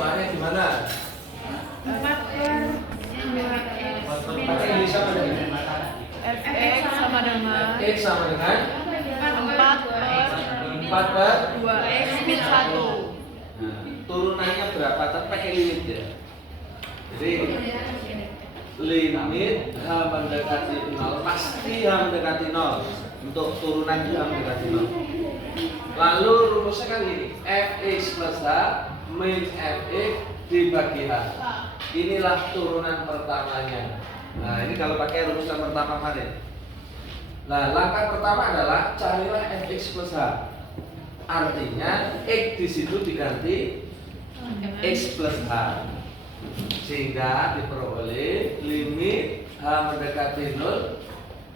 Soalnya gimana? 4/2x. Pakai ini sama dengan Fx sama dengan X sama dengan 4/2x min 1. Turunannya berapa? Tapi pakai limit ya. Jadi limit H mendekati 0 pasti H mendekati 0. Untuk turunan H mendekati 0. Lalu rumusnya kan ini, Fx plus H min Fx dibagi H. Inilah turunan pertamanya. Nah, ini kalau pakai rumus yang pertama kemarin. Nah, langkah pertama adalah carilah Fx plus H. Artinya X di situ diganti X plus H. Sehingga diperoleh limit H mendekati 0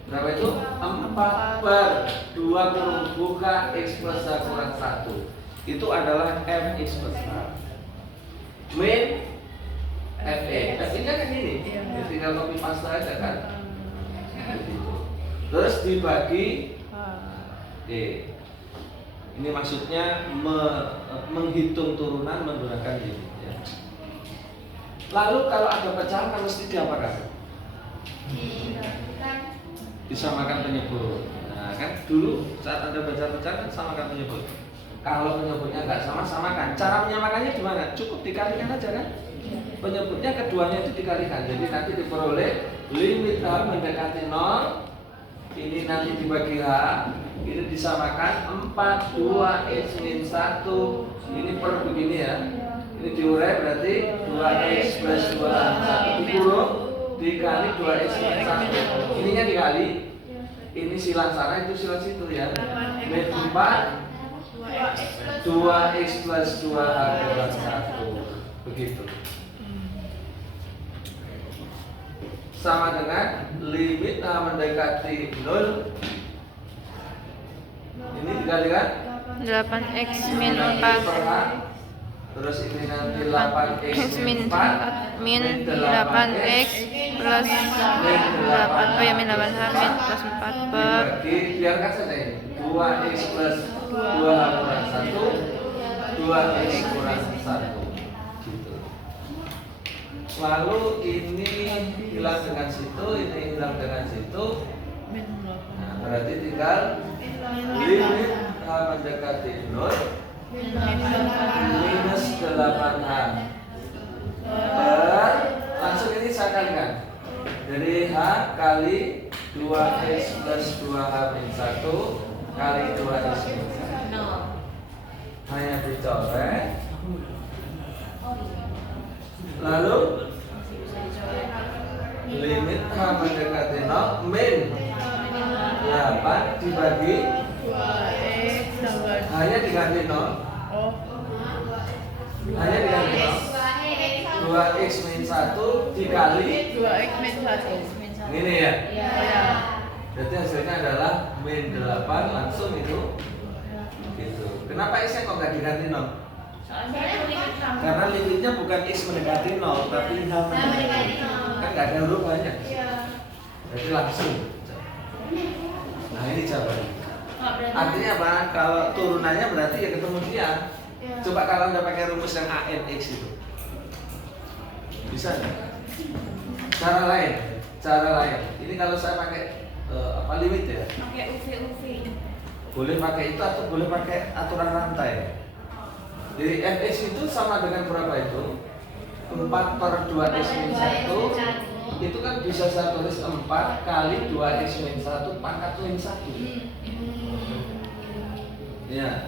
berapa itu? 4/2 kurung buka X plus H kurang 1. Itu adalah Fx plus H. Min Fx. Fx-nya kan ini. Ya, tinggal copy paste aja kan. Terus dibagi D. Ini maksudnya menghitung turunan menggunakan limit ya. Lalu kalau ada pecahan kan mesti diapakan? Disamakan penyebut. Nah kan dulu saat Anda baca pecahan kan samakan penyebut. Kalau penyebutnya nggak sama, samakan. Cara menyamakannya gimana? Cukup dikalikan aja kan? Penyebutnya keduanya itu dikalikan. Jadi nanti diperoleh limit H mendekati 0. Ini nanti dibagi H. Ini disamakan 4/2x min 1. Ini per begini ya. Ini diurai berarti 2x plus 2 dikurung dikali 2x min 1. Ininya dikali. Ini silang sana, itu silang situ ya. Min 4 2x plus 2h kurang 1. Begitu. Sama dengan limit H mendekati 0. Ini dikalikan 8x min 4 terus ini nanti 8x min 4 min 8x plus 8 oh ya min 8h min plus 4 per biarkan saja ini 2x plus 2h kurang 1 2x kurang 1 gitu. Lalu ini hilang dengan situ, ini hilang dengan situ. Nah, berarti tinggal limit H mendekati 0 minus 8H per langsung ini saya kalikan. Jadi H kali 2x plus 2H min 1 kali 2x min 1 hanya dicoret. Lalu limit H mendekati 0 min 8 dibagi 2x tambah hanya diganti 0. Hanya diganti 0. 2x min 1 dikali 2x min 1 ini ya. ya. Berarti hasilnya adalah min 8 langsung itu. Gitu. Kenapa x-nya kok nggak diganti 0? Karena limitnya bukan x mendekati 0 tapi H mendekati 0. Kan nggak ada huruf banyak. Jadi langsung. Nah ini jawabannya. Artinya apa? Kalau turunannya berarti ya ketemu dia. Coba kalau Anda pakai rumus yang ANX itu, bisa nggak? Cara lain. Ini kalau saya pakai apa limit ya? Pakai UV. Boleh pakai itu atau boleh pakai aturan rantai. Jadi Fx itu sama dengan berapa itu? 4/2x min 1. Itu kan bisa saya tulis 4 kali 2x min 1 pangkat min 1. Ya.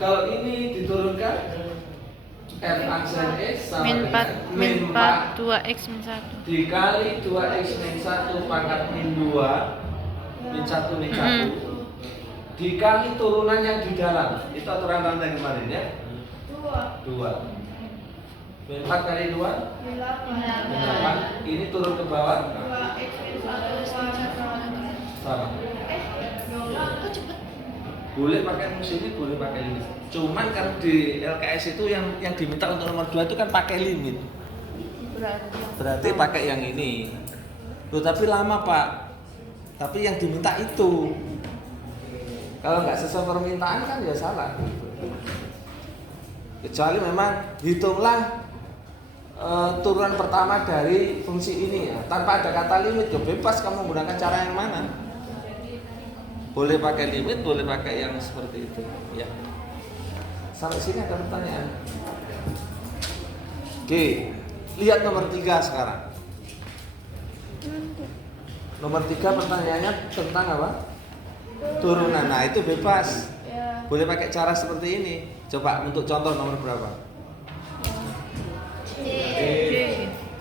Kalau ini diturunkan F aksen X sama min dengan 4 2x min 1 dikali 2x min 1 pangkat min 2 min 1 min 1 dikali turunan yang di dalam. Itu aturan rantai kemarin ya. 2 min 4 kali 2 min 8. Ini turun ke bawah 2x min 1 sama. Boleh pakai rumus ini, boleh pakai limit. Cuman kan di LKS itu yang diminta untuk nomor 2 itu kan pakai limit. Berarti pakai yang ini. Loh, tapi lama Pak. Tapi yang diminta itu. Kalau nggak sesuai permintaan kan ya salah. Kecuali memang hitunglah turunan pertama dari fungsi ini ya. Tanpa ada kata limit, ya bebas kamu menggunakan cara yang mana. Boleh pakai limit, boleh pakai yang seperti itu ya. Sampai sini ada pertanyaan. Oke, lihat nomor 3 sekarang. Nomor 3 pertanyaannya tentang apa? Turunan. Nah itu bebas. Boleh pakai cara seperti ini. Coba untuk contoh nomor berapa?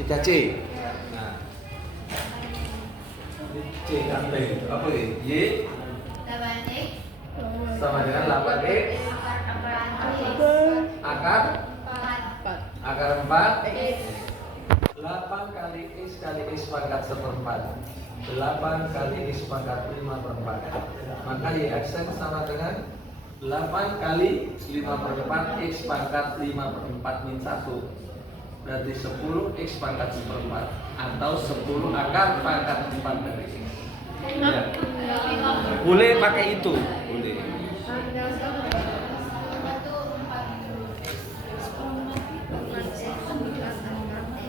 3C. Nah. C kan B. Apa ini? Y sama dengan 8X akar 4 8 kali X kali X pangkat 1/4 8 kali X pangkat 5/4. Maka YX sama dengan 8 kali 5/4 X pangkat 5/4 min 1. Berarti 10 X pangkat 1/4 atau 10 akar pangkat 4 dari X ya. Boleh pakai itu. Boleh.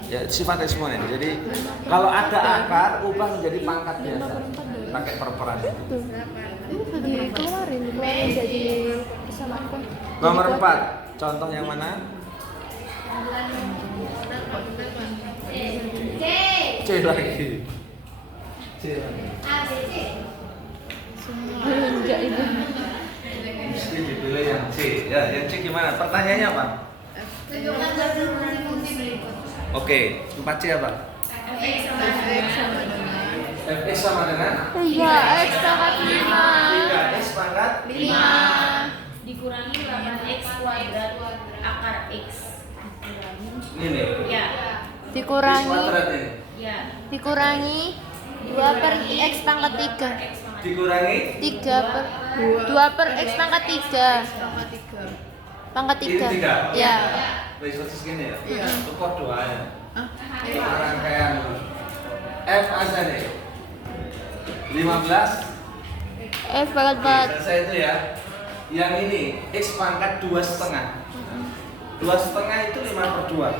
Ya sifat eksponen. Jadi kalau ada akar ubah menjadi pangkat biasa. Pakai perperan. Dikeluarin jadi kesamaan. Nomor 4. Contoh yang mana? C lagi. C lagi. Enggak ibu. Mesti dipilih yang C. Ya, yang C gimana? Pertanyaannya apa? Tunjukkan hasil fungsi berikut. Oke, 4C apa? Fx sama dengan 3x pangkat 3x pangkat 5 Dikurangi 8x kuadrat akar x. ini. Ya. X dikurangi kuadrat ini. Ya. dikurangi 2 per x pangkat 3 Dikurangi 3 per 2 per x pangkat 3 pangkat 3 ya. Wis persis gini ya. Itu kok doanya. Rangkaian F aja nih. 15 f pangkat 4 selesai itu ya. Yang ini X pangkat 2,5. 2,5 itu 5/2.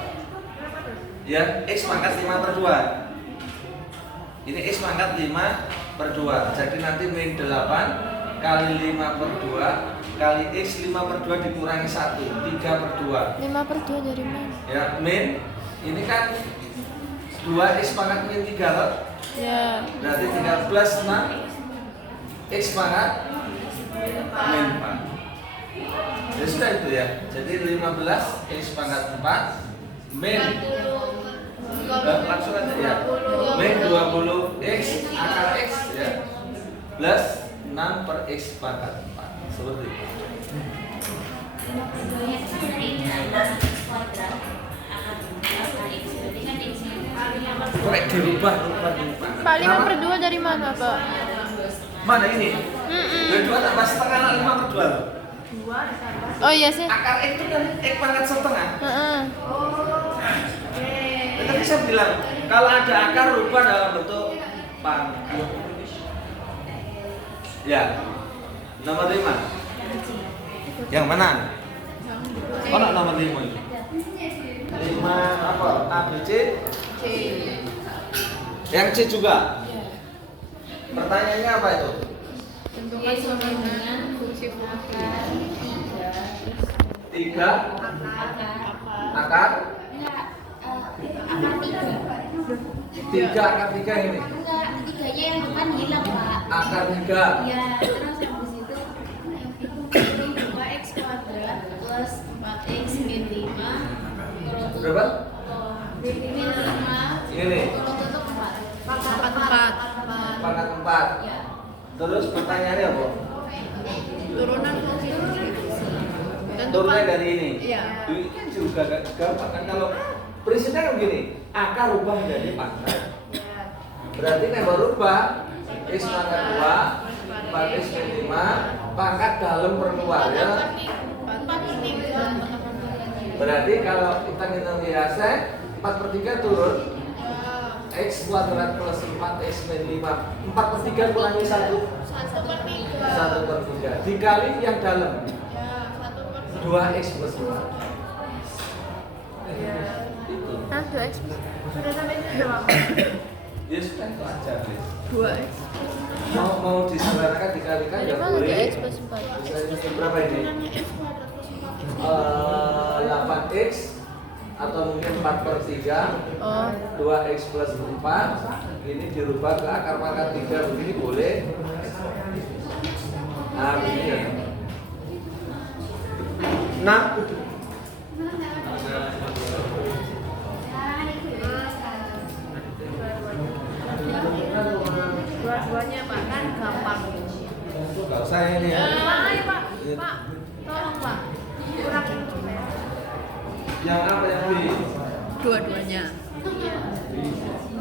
Ya, X pangkat 5/2. Ini X pangkat 5/2. Jadi nanti min 8 kali 5/2 kali X 5/2 dikurangi 1 3/2. 5/2 dari mana? Ya, min ini kan 2X pangkat min 3 loh. Ya. Berarti 3 plus 6 X pangkat min 4. Ya sudah itu ya. Jadi 15 X pangkat 4 min langsung aja ya. Min 20 X akar X ya. Plus 6 per X pangkat 4. Seperti itu. Kok dirubah. Pak 5/2 dari mana Pak? Mana ini? 2 tambah setengah 5/2 loh. Oh iya sih. Akar X itu kan X pangkat setengah. Heeh. Tadi saya bilang kalau ada akar rubah dalam bentuk pangkat. Ya. Nomor 5. Yang mana? Oh, nomor 5 itu. 5 apa? A, B, C? C. Yang C juga? Pertanyaannya apa itu? Tentukan sama dengan fungsi 3 akar 3 akar 3 ini. Enggak, tiganya yang depan hilang, Pak. Akar 3. Ya, terus habis itu min 2x kuadrat plus 4x min 5 Berapa? min 5 Ini. tutup 4. Pangkat 4. Pangkat 4. Ya. Terus pertanyaannya apa? Turunan fungsi. Turunnya dari ini. Iya. Ini kan juga gampang kan kalau prinsipnya kan begini, akar rubah menjadi pangkat. Berarti kalau rubah X pangkat 2 4X min 5 pangkat dalam per luar ya. Berarti kalau kita ngitung IAC 4/3 turun X kuadrat plus 4X min 5 4/3 kurangi 1 1/3 dikali yang dalam 2X plus 5 Hah, 2x? Sudah sampai itu berapa? Ya sudah itu aja. Fris. 2x. Mau disaudarakan dikalikan Jadi nggak mana boleh. 2x plus 4? Misalnya berapa ini? 8x atau mungkin 4/3. Oh. 2x plus 4 ini dirubah ke akar pangkat 3 begini boleh. Nah begini ya. 6 Dua-duanya Pak kan gampang. Enggak usah ini ya. Pak, tolong Pak. Kurangin juga. Yang apa yang B? Dua-duanya.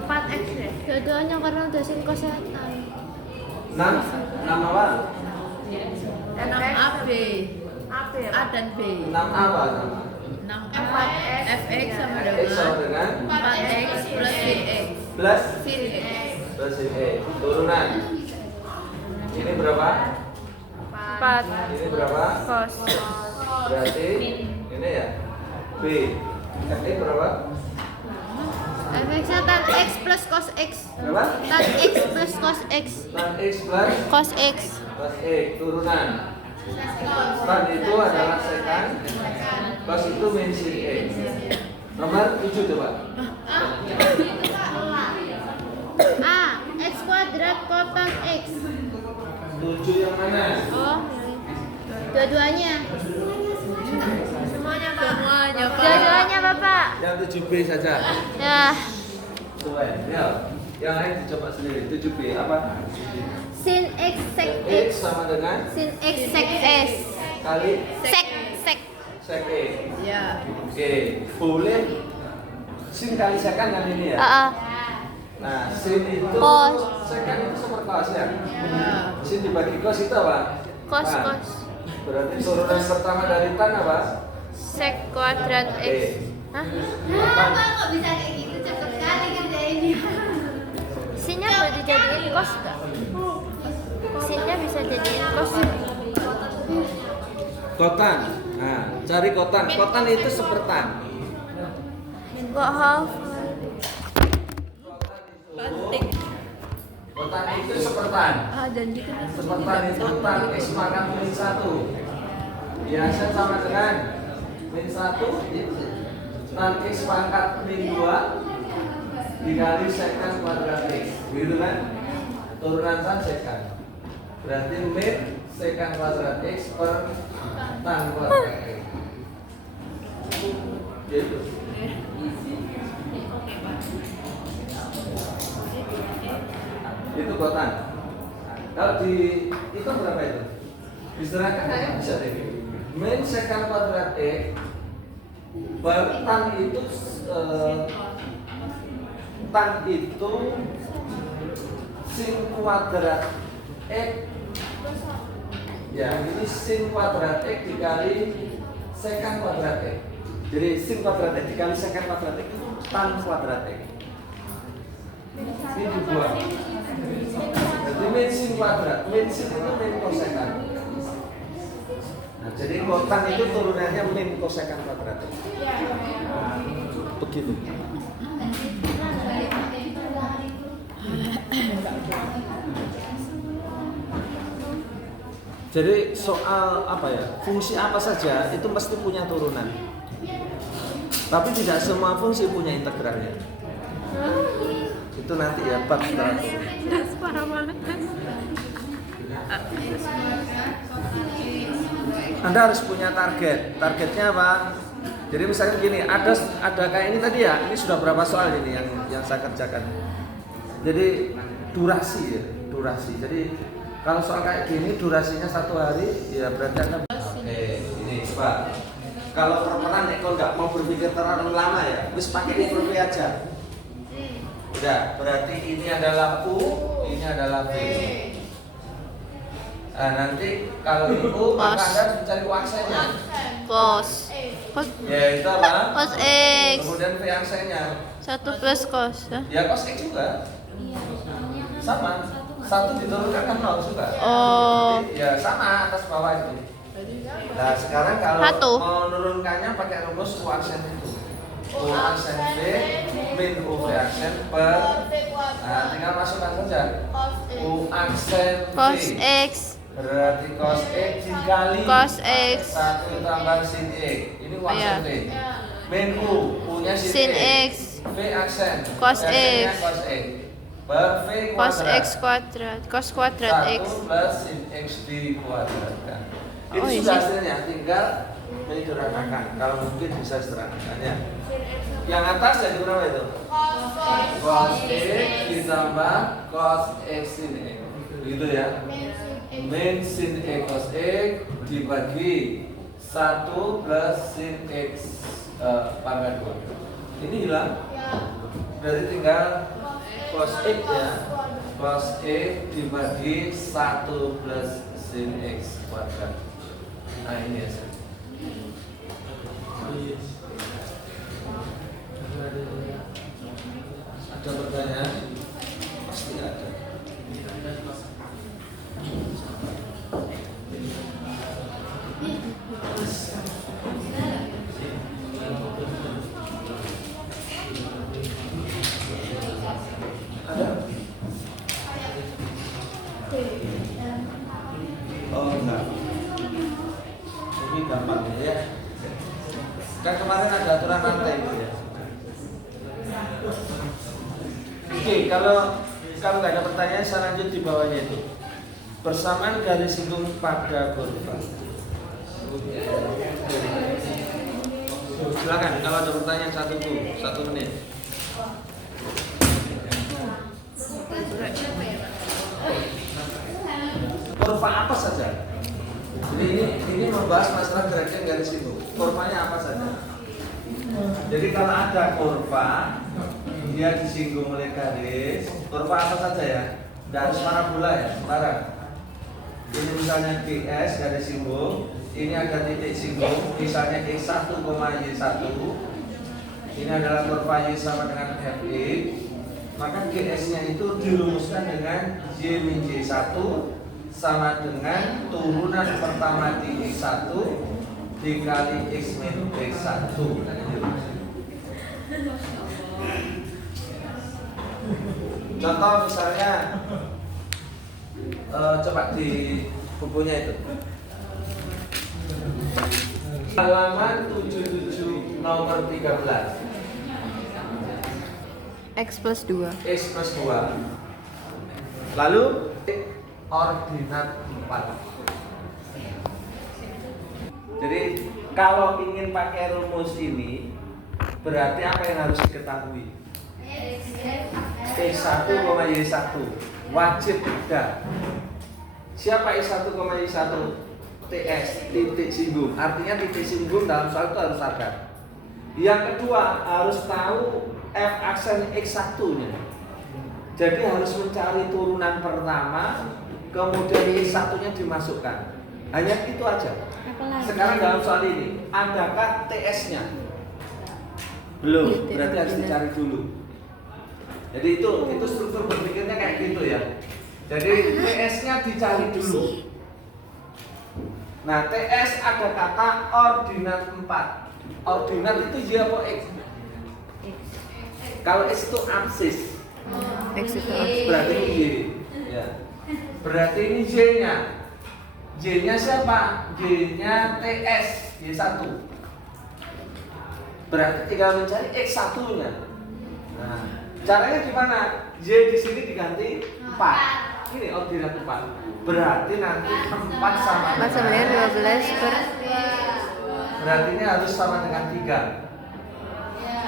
4x deh. Dua-duanya karena udah sin kosetan. 6 apa? 6AB. A dan B. 6 apa? 6 fx sama X sama dengan dengan 4x plus cx. plus Sin x. plus ini turunan. Ini berapa? 4 Ini berapa? cos. Berarti ini ya B. Ini berapa? Fx-nya tan x plus cos x. Berapa? Tan x plus cos x. Tan X plus Cos x. plus X turunan. Tan itu adalah sekan, cos itu min sin X. Nomor 7 coba. A. X kuadrat kotan x. 7 yang mana? Oh. Dua-duanya. Semuanya Pak. Dua-duanya Bapak. Yang 7B saja. Ya. Sesuai. Ya. Yang lain dicoba sendiri. 7B apa? Sin x sec X x. sama dengan Sin x sec s. kali Sec sec. sek X. Ya. Oke, boleh sin kali sekan kan ini ya? Nah, sin itu Cos. sekan itu seperkos ya? Ya. Sin dibagi cos itu apa? Cos Tan. cos. Berarti turunan pertama dari tan apa? Sec kuadrat x. Hah? Kenapa kok bisa kayak gitu? Cepet sekali kerjainnya. Sinnya boleh dijadiin cos enggak? Sinnya bisa jadiin cos. Kotan. Nah, cari kotan. Kotan itu sepertan. Enggak hafal. Banting. Kotan itu sepertan. Dan gitu kan. Sepertan itu tan x pangkat min 1. Biasa sama dengan min 1 tan x pangkat min 2 dikali sekan kuadrat x. Begitu kan? Turunan tan sekan. Berarti min sekan kuadrat x per tan kuadrat x. Gitu. Itu kotan. Kalau di itu berapa itu? Diserahkan hanya bisa deh. Min sekan kuadrat x baru tan itu sin kuadrat x. Ya, ini sin kuadrat x dikali sekan kuadrat x. Jadi sin kuadrat x dikali sekan kuadrat x itu tan kuadrat x. Ini dibuang. Jadi min sin kuadrat, min sin itu min kosekan. Nah, jadi kotan itu turunannya min kosekan kuadrat. Begitu. Jadi soal apa ya, fungsi apa saja itu mesti punya turunan. Tapi tidak semua fungsi punya integralnya. Itu nanti ya bab terakhir. Parah banget. Anda harus punya target. Targetnya apa? Jadi misalnya gini, ada kayak ini tadi ya. Ini sudah berapa soal ini yang saya kerjakan. Jadi durasi ya, durasi. Jadi kalau soal kayak gini durasinya 1 hari, ya berarti Anda. Oke, ini coba. Kalau perperan kalau nggak mau berpikir terlalu lama ya, wis pakai huruf V aja. Udah, berarti ini adalah U, ini adalah V. Nah, nanti kalau itu maka Anda harus mencari aksennya. Cos. Cos. Ya, itu apa? Cos x. Kemudian V aksennya. 1 plus cos. Ya, cos X juga. Sama. 1 diturunkan kan 0 juga. Oh. Ya, sama atas bawah itu. Nah, sekarang kalau Satu. mau menurunkannya pakai rumus U aksen itu. U aksen V min U V aksen per, nah tinggal masukkan saja U aksen Cos V X. berarti cos X dikali Cos X. 1 tambah sin X. Ini U aksen V. Min U, U-nya Sin X. V aksen Cos aksennya X. cos X per V Cos kuadrat. X kuadrat. Cos kuadrat 1 X. plus sin X dikuadratkan. Oh, Ini ini. sudah hasilnya, tinggal menyederhanakan. Kalau mungkin bisa sederhanakannya. Yang atas jadi berapa itu? Cos X ditambah cos X sin X. Begitu ya. Min sin X cos X dibagi 1 plus sin X pangkat 2. Ini hilang. Berarti tinggal cos X ya. Cos X dibagi 1 plus sin X kuadrat. Nah ini ya. Ada pertanyaan? Pasti ada. Ada? Oh enggak. Ini gampang ya. Kan kemarin ada aturan rantai itu ya. Oke, kalau nggak ada pertanyaan, saya lanjut di bawahnya itu. Persamaan garis singgung pada kurva. Silakan, kalau ada pertanyaan 1 menit. Kurva apa saja? Ini membahas masalah gradien garis singgung. Kurvanya apa saja? Jadi kalau ada kurva, dia disinggung oleh garis. Kurva apa saja ya? Tidak harus parabola ya, sembarang. Ini misalnya GS garis singgung. Ini ada titik singgung, misalnya X1, Y1. Ini adalah kurva Y sama dengan Fx. Maka GS-nya itu dirumuskan dengan Y min Y1 sama dengan turunan pertama di X1 dikali X min X1. Contoh misalnya coba di bukunya itu halaman 77 nomor 13. X plus 2. X plus 2. Lalu ordinat 4. Jadi kalau ingin pakai rumus ini, berarti apa yang harus diketahui? X1, Y1 wajib ada. Siapa X1, Y1? TS, titik singgung. Artinya titik singgung dalam soal itu harus ada. Yang kedua, harus tahu F aksen X1-nya. Jadi harus mencari turunan pertama, kemudian X1-nya dimasukkan. Hanya itu aja. Sekarang dalam soal ini, adakah TS-nya? Belum, berarti harus dicari dulu. Jadi itu struktur berpikirnya kayak gitu ya. Jadi TS-nya dicari dulu. Nah, TS ada kata ordinat 4. Ordinat itu Y apa X? Kalau X itu absis, X itu absis. berarti ini Y. Ya. Berarti ini Y-nya. Y-nya siapa? Y-nya TS, Y1. Berarti tinggal mencari X1-nya. Nah, caranya gimana? Y di sini diganti 4. Ini ordinat 4. Berarti nanti 4 sama 4 sama dengan 12 per. Berarti ini harus sama dengan 3.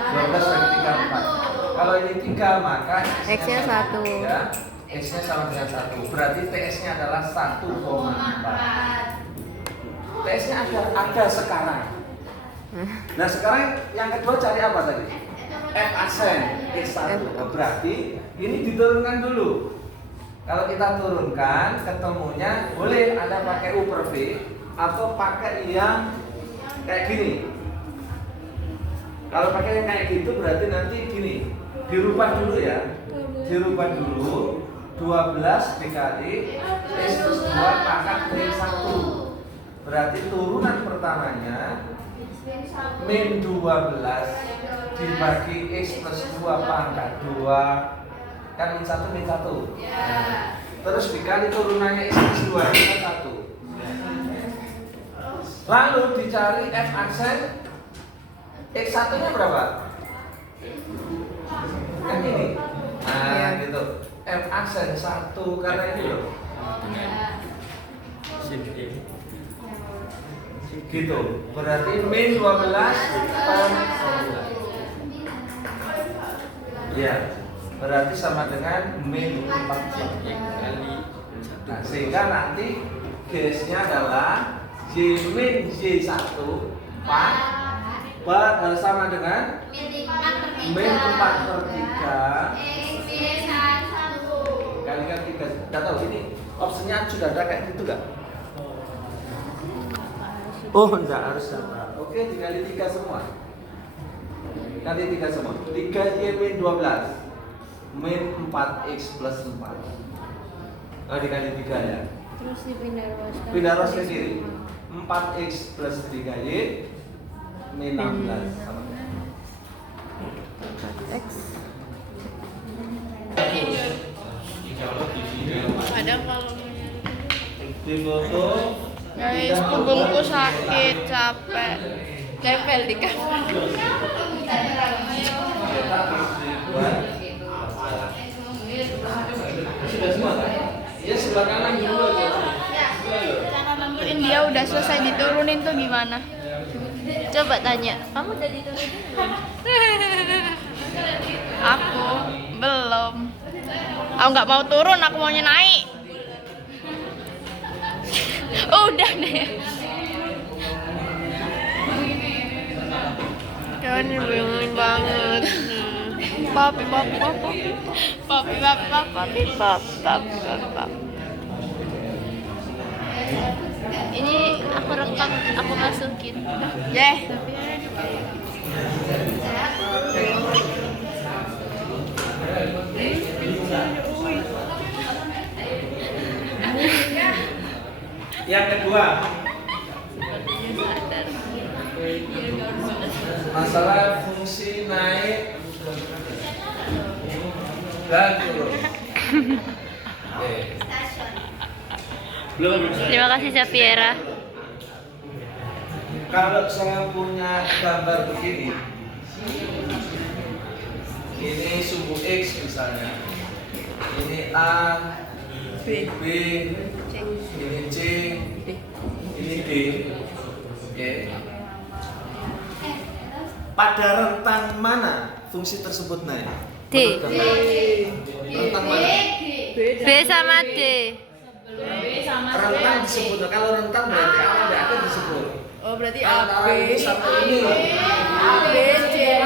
12 bagi 3, 4. Kalau ini 3 maka X-nya 1. Ya, X-nya sama dengan 1. Berarti TS-nya adalah 1,4. TS-nya ada sekarang. Nah sekarang yang kedua cari apa tadi? F aksen X1. Berarti ini diturunkan dulu. Kalau kita turunkan, ketemunya boleh Anda pakai U per V atau pakai yang kayak gini. Kalau pakai yang kayak gitu berarti nanti gini, dirubah dulu ya. Dirubah dulu 12 dikali X plus 2 pangkat X1. Berarti turunan pertamanya min 12 dibagi X plus 2 pangkat 2 kan min 1 min 1. Terus dikali turunannya X plus 2 itu kan 1. Lalu dicari F aksen X1 nya berapa? Kan ini. Nah gitu. F aksen 1 karena ini loh. Gitu. Berarti min 12 per 1. Ya. Berarti sama dengan min 4 nah, sehingga nanti G-nya adalah J min J1 sama dengan min 4 per 3 kalikan 3. Tidak tahu ini opsinya sudah ada kayak gitu gak? Oh enggak harus data. Oke dikali 3 semua. Kali 3 semua. 3Y min 12 min 4X plus 4. Oh dikali 3 ya. Terus dipindah Pindah ruas ke kiri. 4X plus 3Y min 16 sama dengan 4x. ada kalau di foto Guys, punggungku sakit, capek. tempel di kamar. sudah semua kan? Ya sebelah kanan dulu aja. Dia udah selesai diturunin tuh gimana? Coba tanya. Kamu udah diturunin belum? Aku belum. Aku nggak mau turun, aku maunya naik. Udah deh. Kan bingung banget. Papi. Ini aku rekam, aku masukin. Yeh. Yang kedua, masalah fungsi naik dan turun. Belum. Terima kasih Safiera. Kalau saya punya gambar begini, ini sumbu X misalnya, ini A, B, ini C, ini D, oke. Pada rentang mana fungsi tersebut naik? D. Rentang mana? B sama D. Rentang disebut. Kalau rentang berarti apa? Berarti disebut. Oh berarti Antara AB, ini satu ini. AB, CD,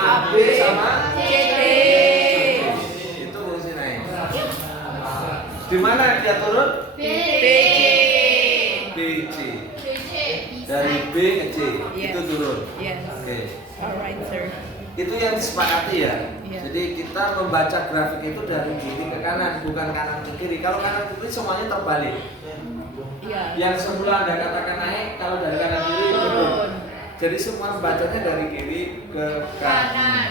AB sama CD. itu fungsi naik. Di mana dia turun? BC. BC. Dari B ke C Yes. itu turun. Yes. Oke. Alright sir. Itu yang disepakati ya. Iya. Jadi kita membaca grafik itu dari kiri ke kanan, bukan kanan ke kiri. Kalau kanan ke kiri semuanya terbalik. Iya. Yang semula Anda katakan naik, kalau dari kanan kiri turun. Jadi semua bacanya dari kiri ke kanan.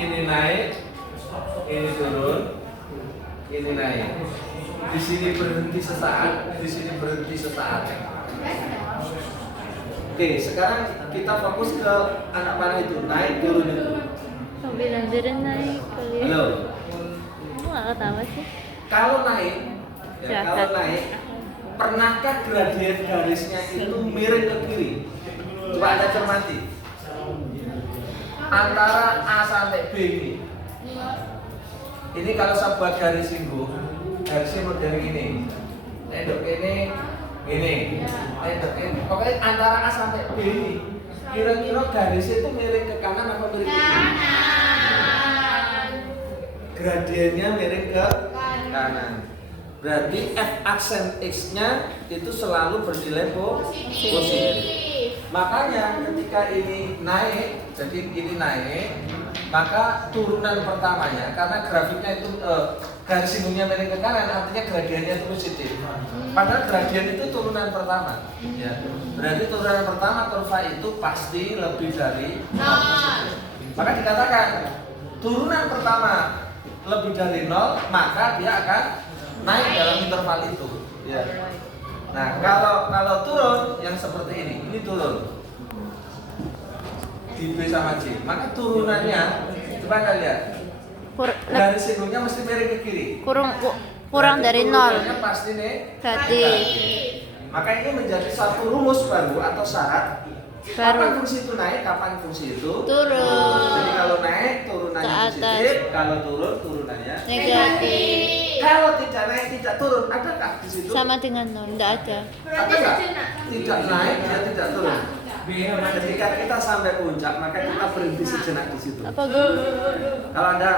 Ini naik, ini turun, ini naik. Di sini berhenti sesaat, di sini berhenti sesaat. Oke, sekarang kita fokus ke anak panah itu, naik turun itu. Kamu bilang jadi naik kali. Halo. Kamu nggak ketawa sih? Kalau naik, ya, Silakan. kalau naik, pernahkah gradien garisnya itu miring ke kiri? Coba Anda cermati. Antara A sampai B ini. Ini kalau saya buat garis singgung, garisnya model ini. Nendok ini, nendok ini. Pokoknya antara A sampai B ini. Kira-kira garisnya itu miring ke kanan apa miring ke kiri? Gradiennya miring ke kanan. Berarti F aksen X-nya itu selalu bernilai positif. Makanya ketika ini naik, jadi ini naik, maka turunan pertamanya karena grafiknya itu garis singgungnya miring ke kanan artinya gradiennya itu positif. Padahal gradien itu turunan pertama. Ya. Berarti turunan pertama kurva itu pasti lebih dari 0 positif. Maka dikatakan turunan pertama lebih dari 0, maka dia akan naik dalam interval itu. Ya. Nah, kalau turun yang seperti ini turun di B sama C, maka turunannya coba kita lihat. Garis singgungnya mesti miring ke kiri. Kurang dari 0. Turunannya pasti Negatif. Maka ini menjadi satu rumus baru atau syarat. Kapan Baru. fungsi itu naik, kapan fungsi itu Turun. Jadi kalau naik turunannya Ke atas. positif, kalau turun turunannya Negatif. Kalau tidak naik tidak turun, adakah di situ? Sama dengan 0, enggak ada. Ada nggak? Tidak naik, dia tidak turun. Ketika kita sampai puncak, maka kita berhenti sejenak di situ. Apa gunung? Kalau Anda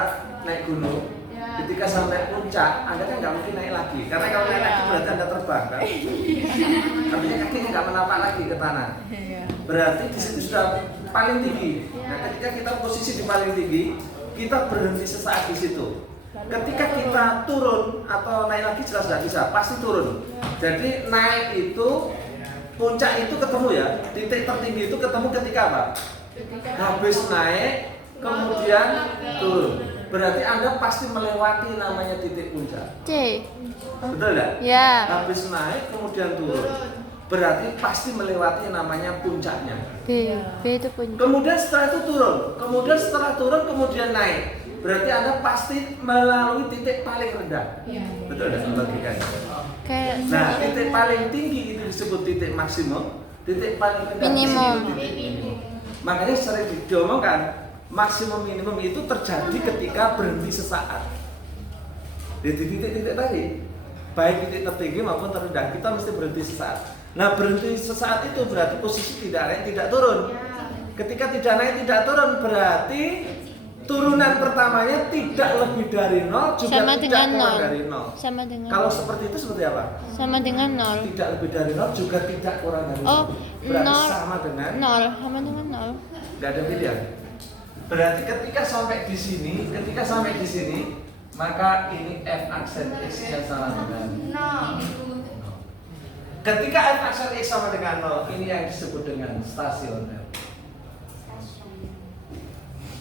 naik gunung, ketika sampai puncak, Anda kan nggak mungkin naik lagi. Karena kalau naik lagi berarti Anda terbang, kan? Artinya kakinya nggak menapak lagi ke tanah. Berarti di situ sudah paling tinggi. Nah, ketika kita posisi di paling tinggi, kita berhenti sesaat di situ. Ketika kita turun atau naik lagi jelas nggak bisa, pasti turun. Jadi naik itu, puncak itu ketemu ya, titik tertinggi itu ketemu ketika apa? Habis naik, kemudian turun. Berarti Anda pasti melewati namanya titik puncak. C. Betul nggak? Ya. Habis naik, kemudian turun. Berarti pasti melewati namanya puncaknya. B. B itu puncak. Kemudian setelah itu turun, kemudian setelah turun kemudian naik. Berarti Anda pasti melalui titik paling rendah. Betul nggak logikanya? Kayak Nah, titik paling tinggi itu disebut titik maksimum, titik paling rendah Minimum. disebut titik minimum. Makanya sering diomongkan maksimum minimum itu terjadi ketika berhenti sesaat. Di titik-titik tadi, baik titik tertinggi maupun terendah, kita mesti berhenti sesaat. Nah, berhenti sesaat itu berarti posisi tidak naik, tidak turun. Ketika tidak naik, tidak turun berarti turunan pertamanya tidak lebih dari 0 juga sama tidak dengan kurang 0. dari 0. Sama dengan Kalau seperti itu seperti apa? sama dengan 0. Tidak lebih dari 0 juga tidak kurang dari 0. Oh, Berarti 0. sama dengan 0 sama dengan 0. Nggak ada pilihan. Berarti ketika sampai di sini, maka ini f aksen x-nya sama dengan 0. Ketika f aksen x sama dengan 0, ini yang disebut dengan stasioner.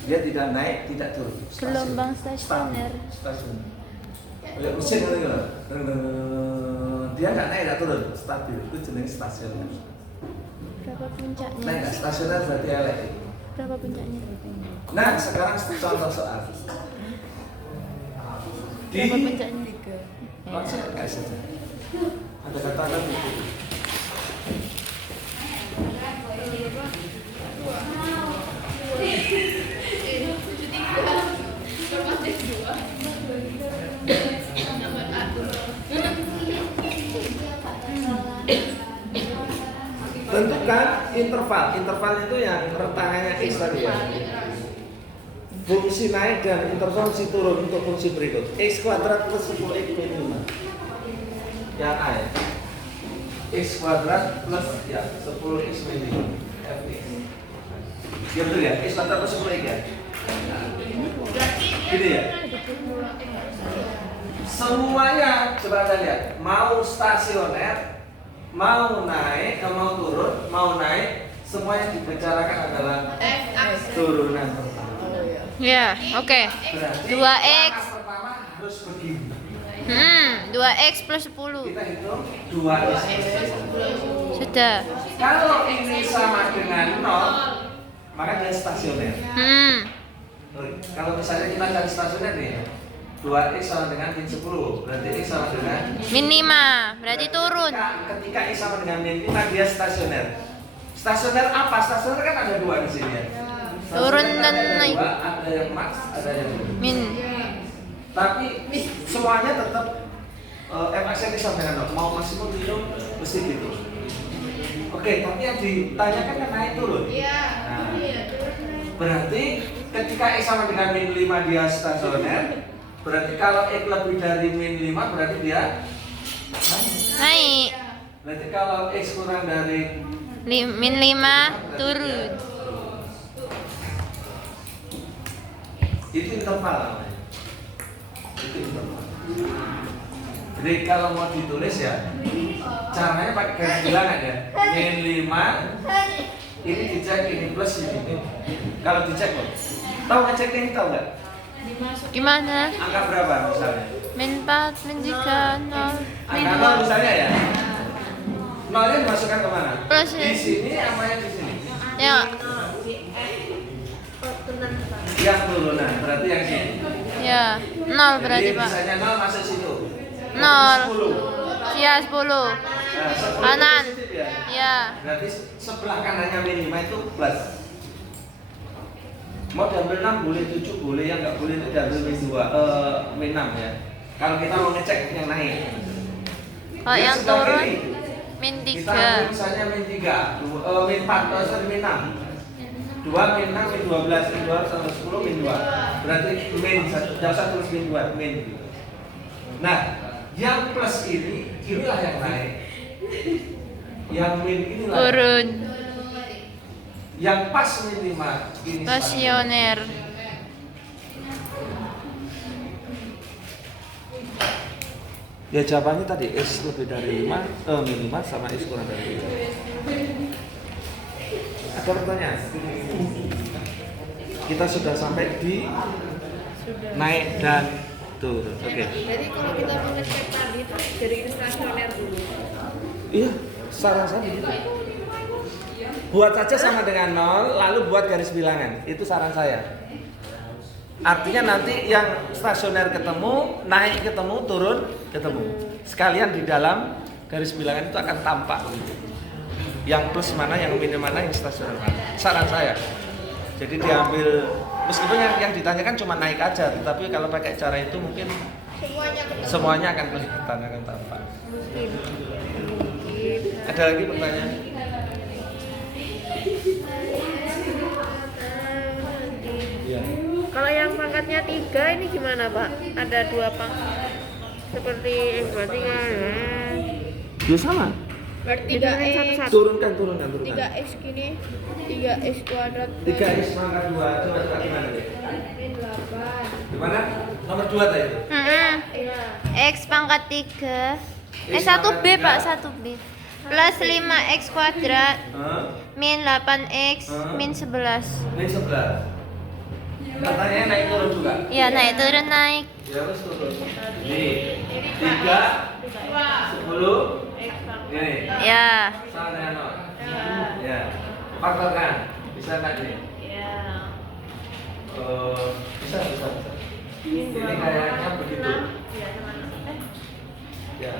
Dia tidak naik, tidak turun. Gelombang stasioner. Stasioner. Kayak mesin gitu loh. Dia nggak naik, nggak turun, stabil. Itu jenis stasioner. Berapa puncaknya? Naik nggak stasioner berarti elek. Berapa puncaknya? Nah, sekarang contoh soal. Berapa puncaknya? Langsung kasih saja. Ada kata nanti. Tentukan interval. Interval itu yang rentangannya x tadi ya. Fungsi naik dan interval fungsi turun untuk fungsi berikut. X kuadrat plus 10x min 5. Yang A ya. X kuadrat plus ya 10x min 5. Fx. Ya betul ya. X kuadrat plus 10x ya. Nah, gini ya. Semuanya coba Anda lihat. Mau stasioner, mau naik, mau turun, mau naik, semua yang dibicarakan adalah turunan pertama. Ya, oke. Berarti 2x. langkah pertama harus begini. 2x plus 10. Kita hitung 2x. Sudah. Kalau ini sama dengan 0, maka dia stasioner. Kalau misalnya kita cari stasioner nih, 2x sama dengan min 10, berarti x sama dengan Min 5, berarti turun. Ketika x sama dengan min 5 dia stasioner. Stasioner apa? Stasioner kan ada dua di sini ya. Turun Stasioner dan ada naik. dua, ada yang max, ada yang min. Min. Tapi semuanya tetap f(x) yang sama dengan 0. Mau maksimum minimum mesti gitu. Oke, tapi yang ditanyakan kan naik turun. Nah, berarti ketika x sama dengan min 5 dia stasioner. Berarti kalau x lebih dari min 5 berarti dia Naik. Berarti kalau x kurang dari Min 5 turun. itu interval namanya. Itu interval. Jadi kalau mau ditulis ya, caranya pakai garis bilangan ya. Min 5, ini dicek, ini plus ini. Kalau dicek loh, tahu ngecek ini tahu nggak? Gimana? Angka berapa misalnya? Min 4, min 3, 0, min Angka 0 misalnya ya. Nolnya dimasukkan kemana? Plus ya. Di sini apa yang di sini? 2. Ya, Yang turunan, berarti yang sini. ya. 0 berarti, Jadi Pak. misalnya 0 masuk situ. 0. 10. Ya, 10. Nah, 10 Kanan. positif ya. Ya. Berarti sebelah kanannya min 5 itu plus. Mau diambil 6 boleh, 7 boleh, yang nggak boleh itu diambil min 2, min 6 ya. Kalau kita mau ngecek yang naik. Kalau yang sebelah turun kiri, min kita ambil 3. misalnya min 3, min 4, sorry min 6. 2 min 6 min 12, min 2 sama 10 min 2. Berarti min 1, jangan tulis min 2, min gitu. Nah, yang plus inilah yang naik. Yang min inilah Turun. yang pas min 5 ini Stasioner. ya jawabannya tadi X lebih dari 5, min 5 sama X kurang dari 3. Ada pertanyaan? Kita sudah sampai di naik dan turun. Oke. Jadi kalau kita mau ngecek tadi itu dari stasioner dulu. Iya, saran saya begitu. Buat saja sama dengan 0, lalu buat garis bilangan. Itu saran saya. Artinya nanti yang stasioner ketemu, naik ketemu, turun ketemu. Sekalian di dalam garis bilangan itu akan tampak. Yang plus mana, yang min mana, yang stasioner mana. Saran saya. Jadi diambil, meskipun yang ditanyakan cuma naik aja, tapi kalau pakai cara itu mungkin semuanya akan kelihatan, akan tampak. Ada lagi pertanyaan? Iya. Kalau yang pangkatnya 3 ini gimana, Pak? Ada 2 pangkat. Seperti berarti kan. Ya sama. Berarti 3x satu-satu. Turunkan. 3x gini. 3x kuadrat. 3x pangkat 2. Coba gimana deh? Min 8. Gimana? Nomor 2 tadi. Iya. X pangkat 3. 1B, Pak, 1B. Plus 5x kuadrat min 8x min 11. Ini 11. Pertanyaannya naik turun juga. Ya, naik turun naik. Ya harus turun. Ini 3, 10. Ini Ya. sama dengan 0. Ya. Faktorkan. Bisa nggak ini? Bisa. Ini kayaknya begitu. Ya.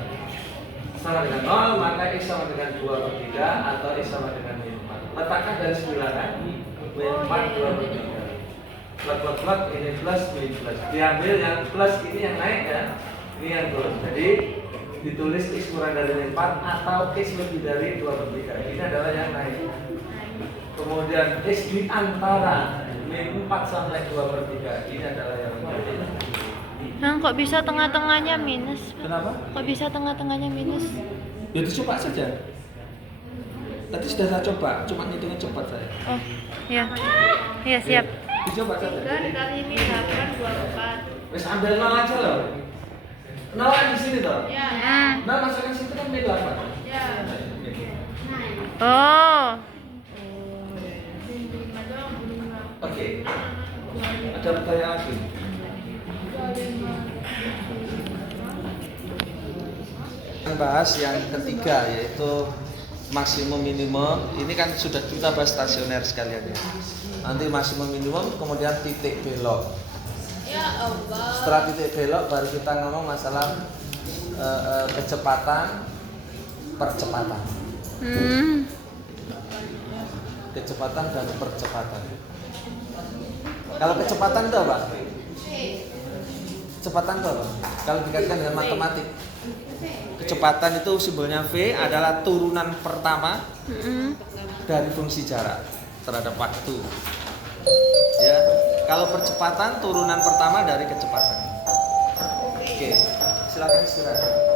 Sama dengan 0, maka X sama dengan 2/3 atau X sama dengan min 4. Letakkan garis bilangan min 4 2/3. Plot, ini plus, min plus. Diambil yang plus ini yang naik ya, ini yang turun. Jadi ditulis X kurang dari min 4 atau X lebih dari 2/3. Ini adalah yang naik. Kemudian X di antara min 4 sampai 2/3. Ini adalah yang naik. Nah, kok bisa tengah-tengahnya minus? Kenapa? Kok bisa tengah-tengahnya minus? Ya dicoba saja. Tadi sudah saya coba, cuma ngitungnya cepat saya. Oh, ya. Ya, siap. Dicoba saja. 3 dikali min 8 24. Wes ambil 0 aja loh. 0 kan di sini toh. Ya. Nah, masukkan situ kan min 8. Ya. Oh. Oke. Ada pertanyaan lagi? Kita bahas yang ketiga yaitu maksimum minimum. Ini kan sudah kita bahas stasioner sekalian ya. Nanti maksimum minimum, kemudian titik belok. Ya Allah. Setelah titik belok baru kita ngomong masalah kecepatan, percepatan. Kecepatan dan percepatan. Kalau kecepatan itu apa? Kecepatan itu apa? Kalau dikaitkan dengan matematik, kecepatan itu simbolnya V adalah turunan pertama dari fungsi jarak terhadap waktu. Ya, kalau percepatan turunan pertama dari kecepatan. Oke, silakan istirahat.